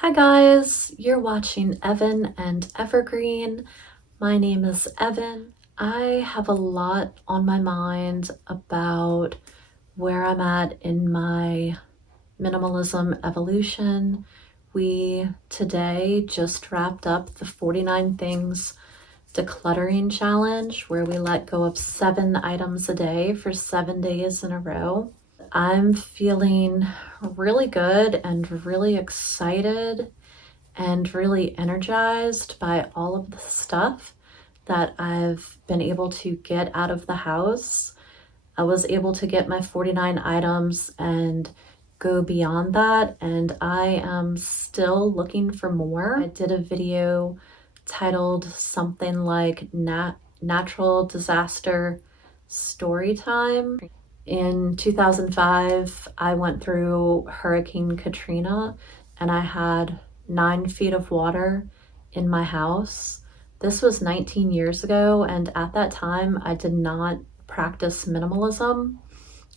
Hi guys, you're watching Evan and Evergreen. My name is Evan. I have a lot on my mind about where I'm at in my minimalism evolution. We today just wrapped up the 49 Things Decluttering Challenge, where we let go of 7 items a day for 7 days in a row. I'm feeling really good and really excited and really energized by all of the stuff that I've been able to get out of the house. I was able to get my 49 items and go beyond that, and I am still looking for more. I did a video titled something like Natural Disaster Story Time. In 2005, I went through Hurricane Katrina and I had 9 feet of water in my house. This was 19 years ago, and at that time, I did not practice minimalism.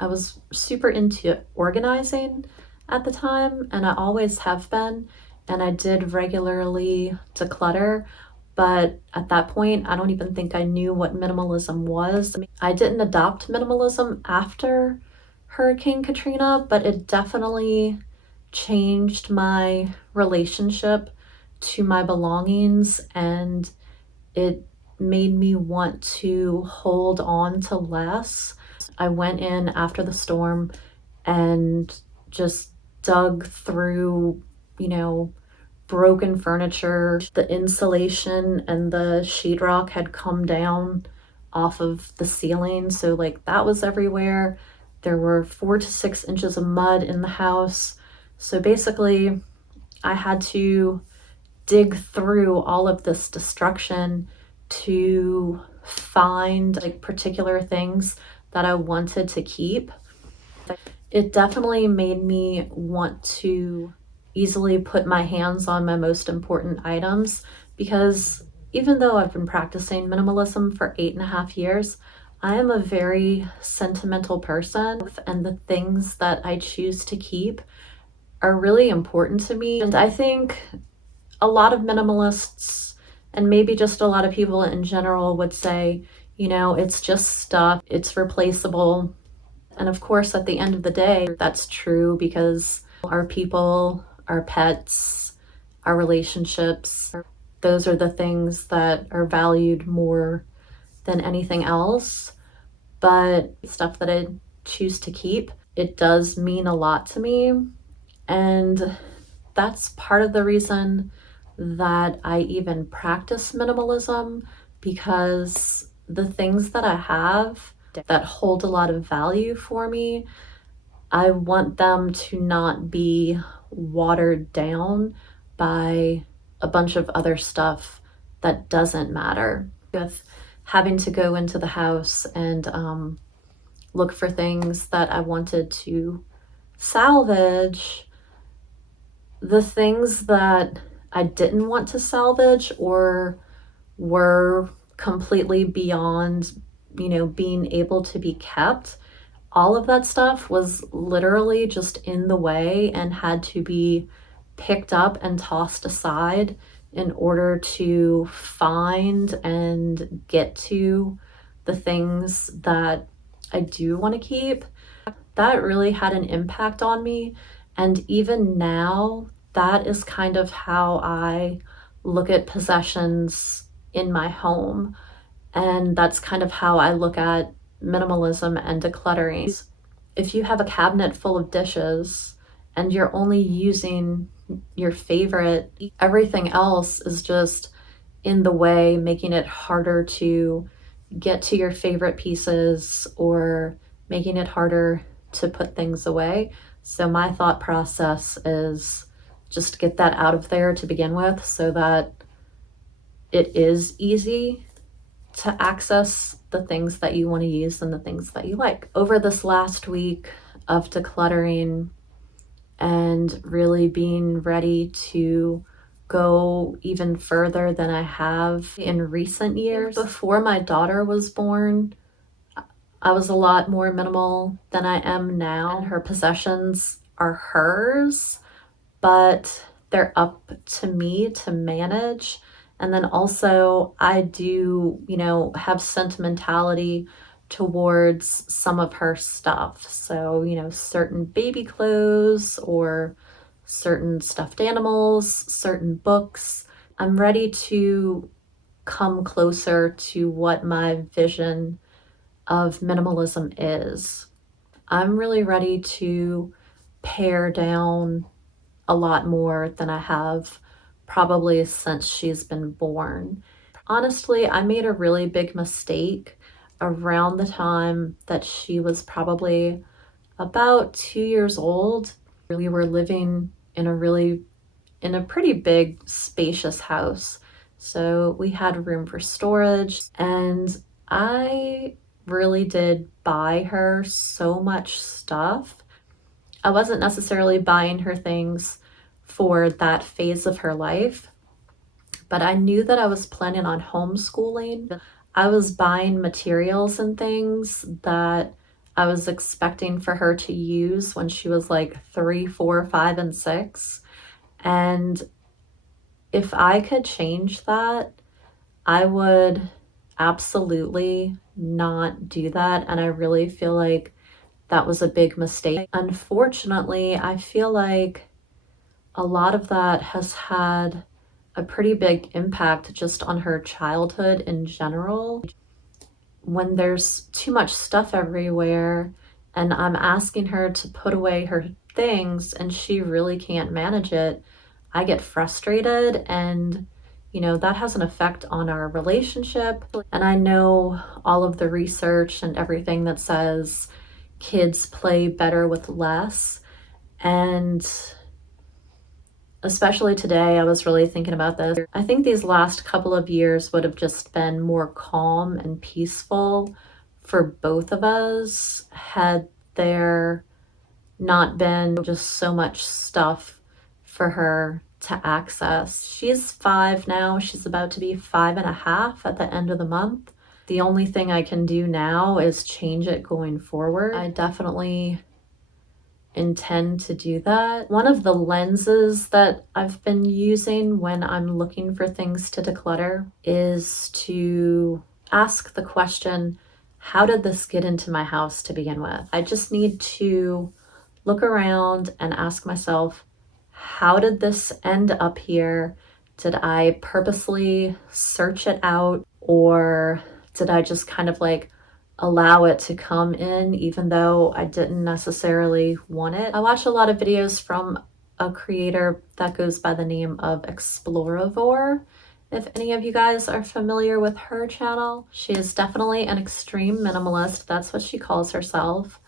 I was super into organizing at the time, and I always have been, and I did regularly declutter. But at that point, I don't even think I knew what minimalism was. I didn't adopt minimalism after Hurricane Katrina, but it definitely changed my relationship to my belongings, and it made me want to hold on to less. I went in after the storm and just dug through, broken furniture. The insulation and the sheetrock had come down off of the ceiling, so like that was everywhere. There were 4 to 6 inches of mud in the house. So basically, I had to dig through all of this destruction to find like particular things that I wanted to keep. It definitely made me want to easily put my hands on my most important items, because even though I've been practicing minimalism for 8.5 years, I am a very sentimental person, and the things that I choose to keep are really important to me. And I think a lot of minimalists, and maybe just a lot of people in general, would say, it's just stuff, it's replaceable. And of course, at the end of the day, that's true, because our people, our pets, our relationships, those are the things that are valued more than anything else. But stuff that I choose to keep, it does mean a lot to me. And that's part of the reason that I even practice minimalism, because the things that I have that hold a lot of value for me, I want them to not be watered down by a bunch of other stuff that doesn't matter. With having to go into the house and look for things that I wanted to salvage, the things that I didn't want to salvage or were completely beyond, being able to be kept, all of that stuff was literally just in the way and had to be picked up and tossed aside in order to find and get to the things that I do want to keep. That really had an impact on me. And even now, that is kind of how I look at possessions in my home. And that's kind of how I look at minimalism and decluttering. If you have a cabinet full of dishes and you're only using your favorite, everything else is just in the way, making it harder to get to your favorite pieces or making it harder to put things away. So my thought process is just get that out of there to begin with, so that it is easy to access the things that you want to use and the things that you like. Over this last week of decluttering and really being ready to go even further than I have in recent years. Before my daughter was born, I was a lot more minimal than I am now. And her possessions are hers, but they're up to me to manage. And then also I do, have sentimentality towards some of her stuff. So, certain baby clothes or certain stuffed animals, certain books. I'm ready to come closer to what my vision of minimalism is. I'm really ready to pare down a lot more than I have probably since she's been born. Honestly, I made a really big mistake around the time that she was probably about 2 years old. We were living in a pretty big, spacious house. So we had room for storage, and I really did buy her so much stuff. I wasn't necessarily buying her things for that phase of her life, but I knew that I was planning on homeschooling. I was buying materials and things that I was expecting for her to use when she was like 3, 4, 5, and 6. And if I could change that, I would absolutely not do that. And I really feel like that was a big mistake. Unfortunately, I feel like a lot of that has had a pretty big impact just on her childhood in general. When there's too much stuff everywhere and I'm asking her to put away her things and she really can't manage it, I get frustrated, and that has an effect on our relationship. And I know all of the research and everything that says kids play better with less. And especially today, I was really thinking about this. I think these last couple of years would have just been more calm and peaceful for both of us had there not been just so much stuff for her to access. She's 5 now. She's about to be 5.5 at the end of the month. The only thing I can do now is change it going forward. I definitely intend to do that. One of the lenses that I've been using when I'm looking for things to declutter is to ask the question, how did this get into my house to begin with? I just need to look around and ask myself, how did this end up here? Did I purposely search it out, or did I just kind of like allow it to come in even though I didn't necessarily want it? I watch a lot of videos from a creator that goes by the name of Exploravore. If any of you guys are familiar with her channel, she is definitely an extreme minimalist. That's what she calls herself.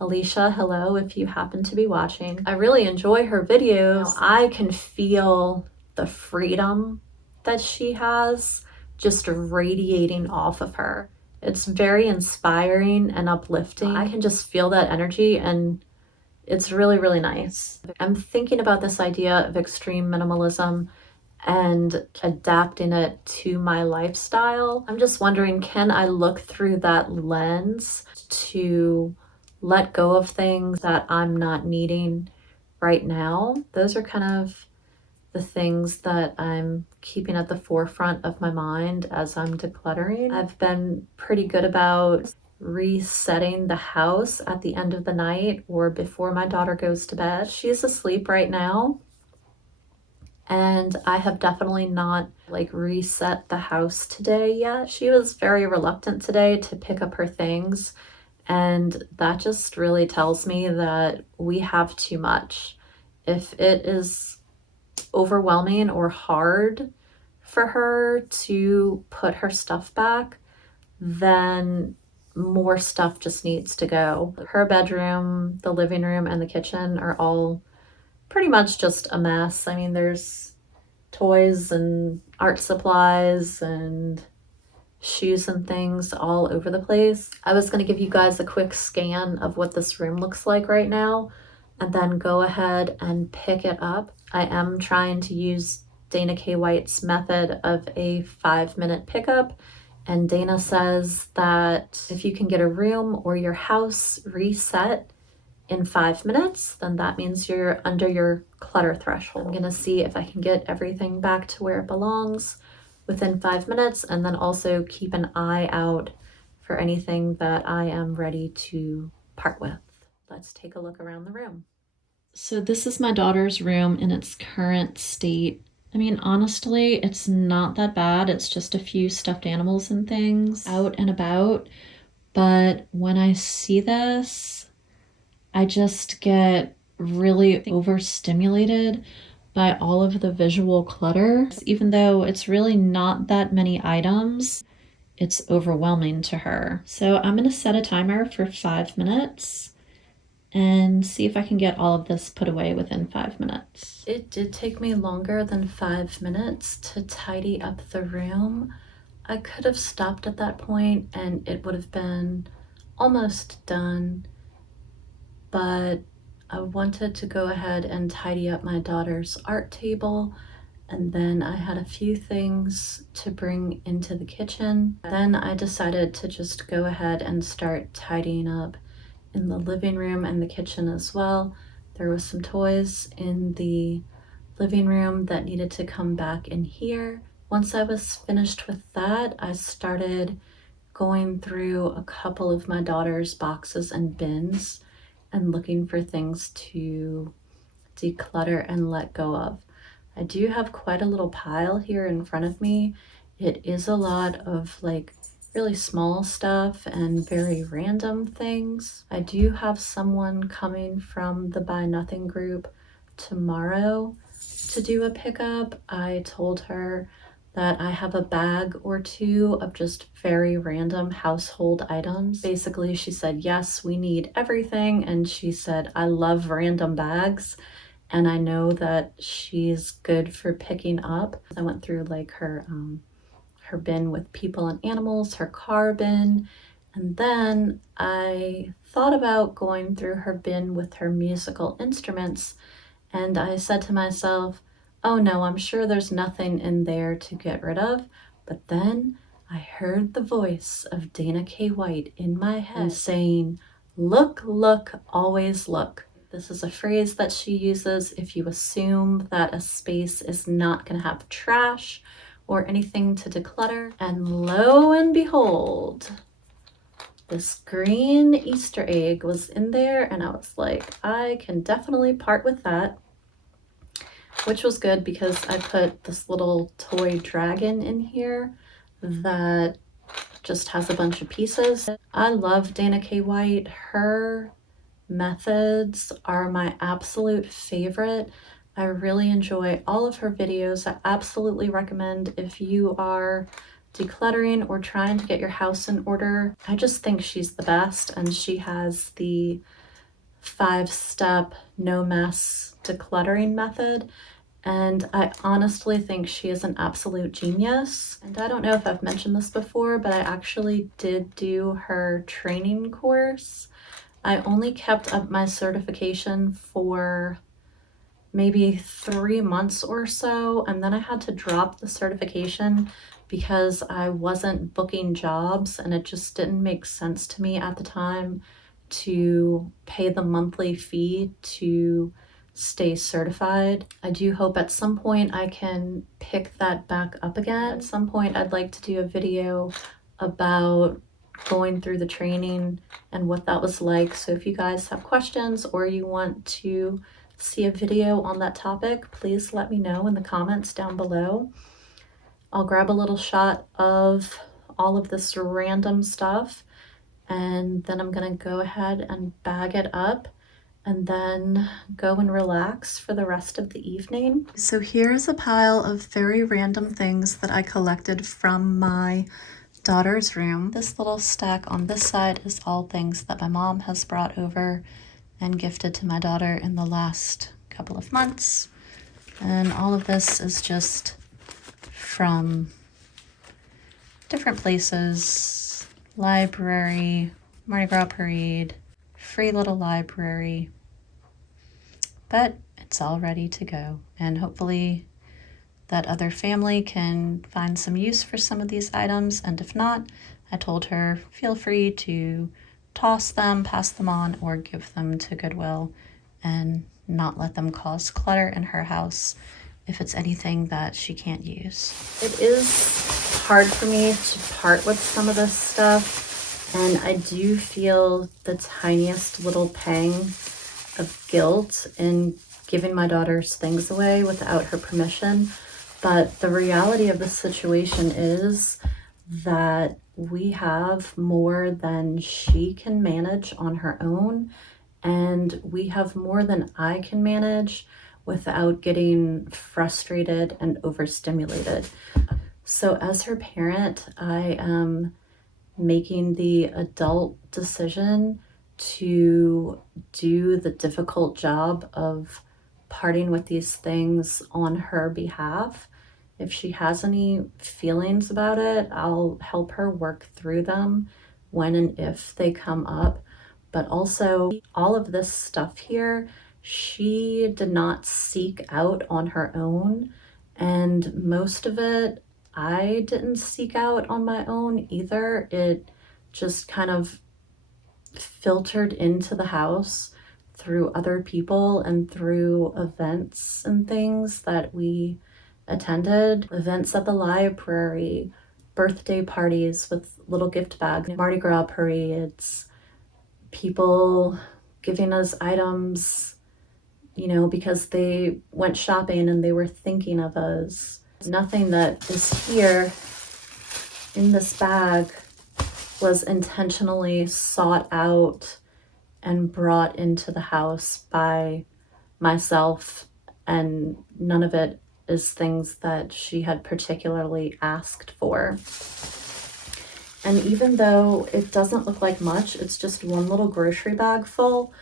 Alicia, hello, if you happen to be watching. I really enjoy her videos. I can feel the freedom that she has just radiating off of her. It's very inspiring and uplifting. I can just feel that energy, and it's really, really nice. I'm thinking about this idea of extreme minimalism and adapting it to my lifestyle. I'm just wondering, can I look through that lens to let go of things that I'm not needing right now? Those are kind of the things that I'm keeping at the forefront of my mind as I'm decluttering. I've been pretty good about resetting the house at the end of the night or before my daughter goes to bed. She's asleep right now, and I have definitely not reset the house today yet. She was very reluctant today to pick up her things, and that just really tells me that we have too much. If it is overwhelming or hard for her to put her stuff back, then more stuff just needs to go. Her bedroom, the living room, and the kitchen are all pretty much just a mess. I mean, there's toys and art supplies and shoes and things all over the place. I was going to give you guys a quick scan of what this room looks like right now and then go ahead and pick it up. I am trying to use Dana K. White's method of a 5-minute pickup, and Dana says that if you can get a room or your house reset in 5 minutes, then that means you're under your clutter threshold. I'm gonna see if I can get everything back to where it belongs within 5 minutes, and then also keep an eye out for anything that I am ready to part with. Let's take a look around the room. So this is my daughter's room in its current state. I mean, honestly, it's not that bad. It's just a few stuffed animals and things out and about. But when I see this, I just get really overstimulated by all of the visual clutter. Even though it's really not that many items, it's overwhelming to her. So I'm gonna set a timer for 5 minutes and see if I can get all of this put away within 5 minutes. It did take me longer than 5 minutes to tidy up the room. I could have stopped at that point and it would have been almost done, but I wanted to go ahead and tidy up my daughter's art table, and then I had a few things to bring into the kitchen. Then I decided to just go ahead and start tidying up in the living room and the kitchen as well. There was some toys in the living room that needed to come back in here. Once I was finished with that, I started going through a couple of my daughter's boxes and bins and looking for things to declutter and let go of. I do have quite a little pile here in front of me. It is a lot of like really small stuff and very random things. I do have someone coming from the Buy Nothing group tomorrow to do a pickup. I told her that I have a bag or two of just very random household items. Basically, she said, yes, we need everything. And she said, I love random bags. And I know that she's good for picking up. I went through like her bin with people and animals, her car bin, and then I thought about going through her bin with her musical instruments, and I said to myself, oh no, I'm sure there's nothing in there to get rid of. But then I heard the voice of Dana K. White in my head saying, look, look, always look. This is a phrase that she uses if you assume that a space is not going to have trash or anything to declutter. And lo and behold, this green Easter egg was in there, and I was like, I can definitely part with that, which was good because I put this little toy dragon in here that just has a bunch of pieces. I love Dana K. White. Her methods are my absolute favorite. I really enjoy all of her videos. I absolutely recommend if you are decluttering or trying to get your house in order. I just think she's the best, and she has the 5-step no mess decluttering method. And I honestly think she is an absolute genius. And I don't know if I've mentioned this before, but I actually did do her training course. I only kept up my certification for maybe 3 months or so, and then I had to drop the certification because I wasn't booking jobs, and it just didn't make sense to me at the time to pay the monthly fee to stay certified. I do hope at some point I can pick that back up again. At some point I'd like to do a video about going through the training and what that was like. So if you guys have questions or you want to see a video on that topic, please let me know in the comments down below. I'll grab a little shot of all of this random stuff, and then I'm gonna go ahead and bag it up and then go and relax for the rest of the evening. So here's a pile of very random things that I collected from my daughter's room. This little stack on this side is all things that my mom has brought over and gifted to my daughter in the last couple of months. And all of this is just from different places: library, Mardi Gras parade, free little library. But it's all ready to go, and hopefully that other family can find some use for some of these items. And if not, I told her, feel free to toss them, pass them on, or give them to Goodwill and not let them cause clutter in her house if it's anything that she can't use. It is hard for me to part with some of this stuff, and I do feel the tiniest little pang of guilt in giving my daughter's things away without her permission. But the reality of the situation is that we have more than she can manage on her own, and we have more than I can manage without getting frustrated and overstimulated. So as her parent, I am making the adult decision to do the difficult job of parting with these things on her behalf. If she has any feelings about it, I'll help her work through them when and if they come up. But also, all of this stuff here, she did not seek out on her own. And most of it, I didn't seek out on my own either. It just kind of filtered into the house through other people and through events and things that we attended. Events at the library, birthday parties with little gift bags, Mardi Gras parades, people giving us items, because they went shopping and they were thinking of us. Nothing that is here in this bag was intentionally sought out and brought into the house by myself, and none of it is things that she had particularly asked for. And even though it doesn't look like much, it's just one little grocery bag full,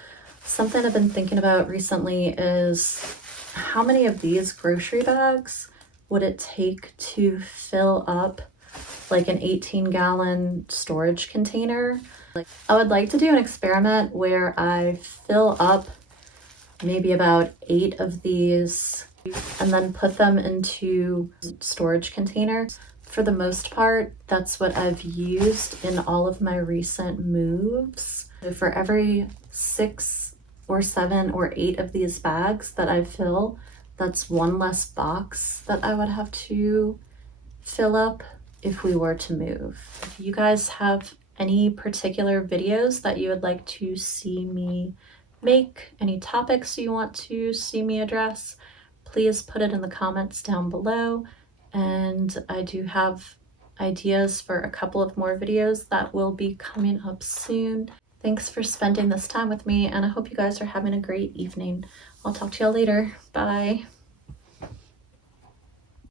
something I've been thinking about recently is how many of these grocery bags would it take to fill up like an 18-gallon storage container? I would like to do an experiment where I fill up maybe about 8 of these and then put them into storage containers. For the most part, that's what I've used in all of my recent moves. So for every 6 or 7 or 8 of these bags that I fill, that's one less box that I would have to fill up if we were to move. If you guys have any particular videos that you would like to see me make, any topics you want to see me address, please put it in the comments down below. And I do have ideas for a couple of more videos that will be coming up soon. Thanks for spending this time with me, and I hope you guys are having a great evening. I'll talk to y'all later. Bye.